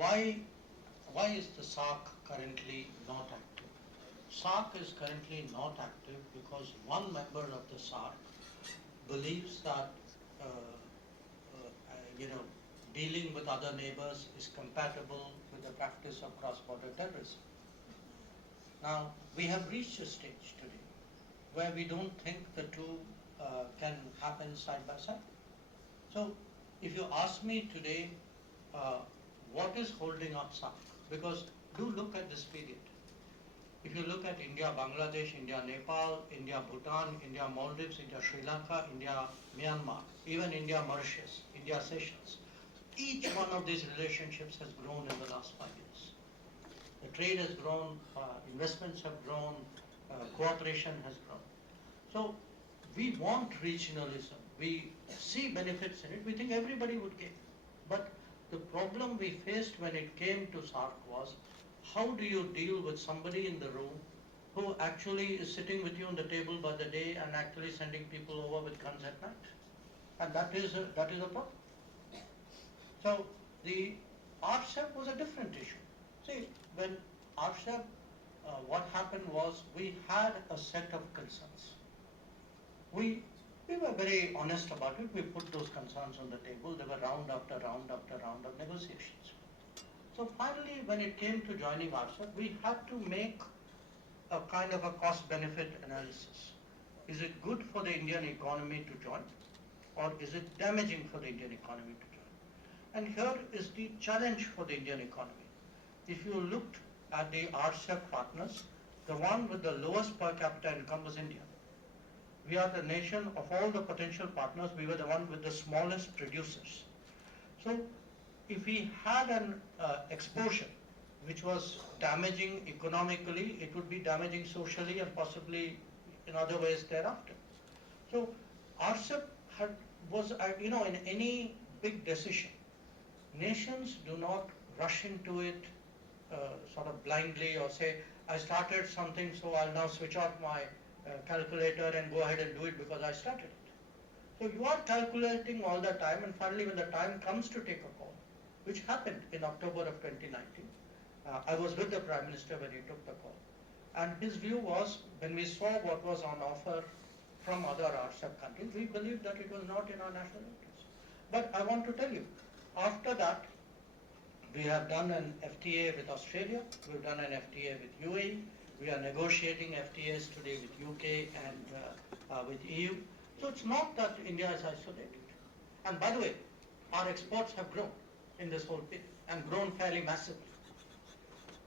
why is the SARC currently not active? SARC is currently not active because one member of the SARC believes that you know, dealing with other neighbors is compatible with the practice of cross-border terrorism. Now, we have reached a stage today where we don't think the two can happen side by side. So, if you ask me today, what is holding up SARC? Because do look at this period. If you look at India, Bangladesh, India, Nepal, India, Bhutan, India, Maldives, India, Sri Lanka, India, Myanmar, even India, Mauritius, India, Seychelles, each one of these relationships has grown in the last 5 years. The trade has grown, investments have grown, cooperation has grown. So we want regionalism. We see benefits in it. We think everybody would gain. But the problem we faced when it came to SARC was, how do you deal with somebody in the room who actually is sitting with you on the table by the day and actually sending people over with guns at night? And that is a problem. So the RCEP was a different issue. See, when RCEP, what happened was we had a set of concerns. We were very honest about it. We put those concerns on the table. There were round after round after round of negotiations. So finally, when it came to joining RCEP, we had to make a kind of a cost-benefit analysis. Is it good for the Indian economy to join, or is it damaging for the Indian economy to join? And here is the challenge for the Indian economy. If you looked at the RCEP partners, the one with the lowest per capita income was India. We are the nation of all the potential partners, we were the one with the smallest producers. So if we had an exposure which was damaging economically, it would be damaging socially and possibly in other ways thereafter. So RCEP was, in any big decision, nations do not rush into it sort of blindly or say, I started something, so I'll now switch off my calculator and go ahead and do it because I started it. So you are calculating all the time, and finally when the time comes to take a call, which happened in October of 2019, I was with the Prime Minister when he took the call. And his view was, when we saw what was on offer from other RCEP countries, we believed that it was not in our national interest. But I want to tell you, after that, we have done an FTA with Australia, we've done an FTA with UAE, we are negotiating FTAs today with UK and with EU. So it's not that India is isolated. And by the way, our exports have grown in this whole period and grown fairly massively.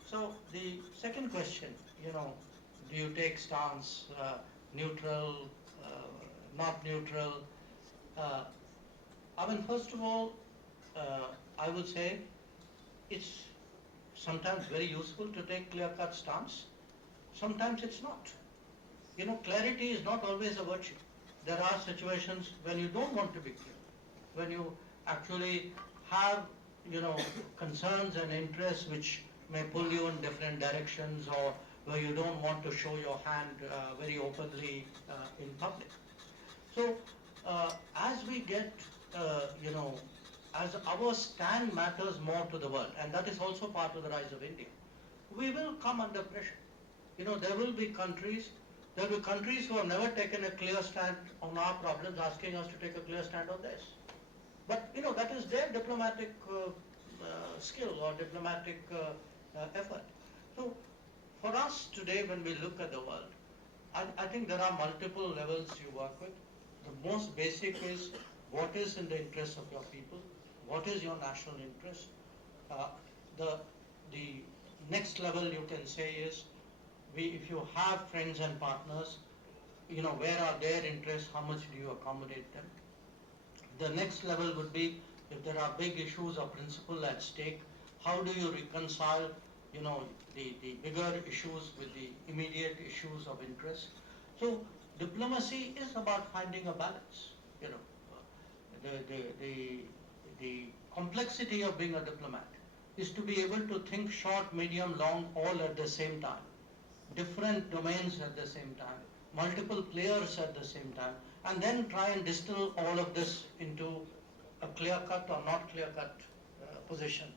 So the second question, do you take stance, neutral, not neutral? First of all, I would say it's sometimes very useful to take clear-cut stance. Sometimes it's not. Clarity is not always a virtue. There are situations when you don't want to be clear, when you actually have, concerns and interests which may pull you in different directions, or where you don't want to show your hand very openly in public. So as we get, as our stand matters more to the world, and that is also part of the rise of India, we will come under pressure. There will be countries who have never taken a clear stand on our problems, asking us to take a clear stand on theirs. But, that is their diplomatic skill or diplomatic effort. So, for us today, when we look at the world, I think there are multiple levels you work with. The most basic is, what is in the interest of your people? What is your national interest? The next level you can say is, if you have friends and partners, where are their interests, how much do you accommodate them? The next level would be, if there are big issues or principle at stake, how do you reconcile, the bigger issues with the immediate issues of interest? So diplomacy is about finding a balance. The complexity of being a diplomat is to be able to think short, medium, long, all at the same time. Different domains at the same time, multiple players at the same time, and then try and distill all of this into a clear-cut or not clear-cut position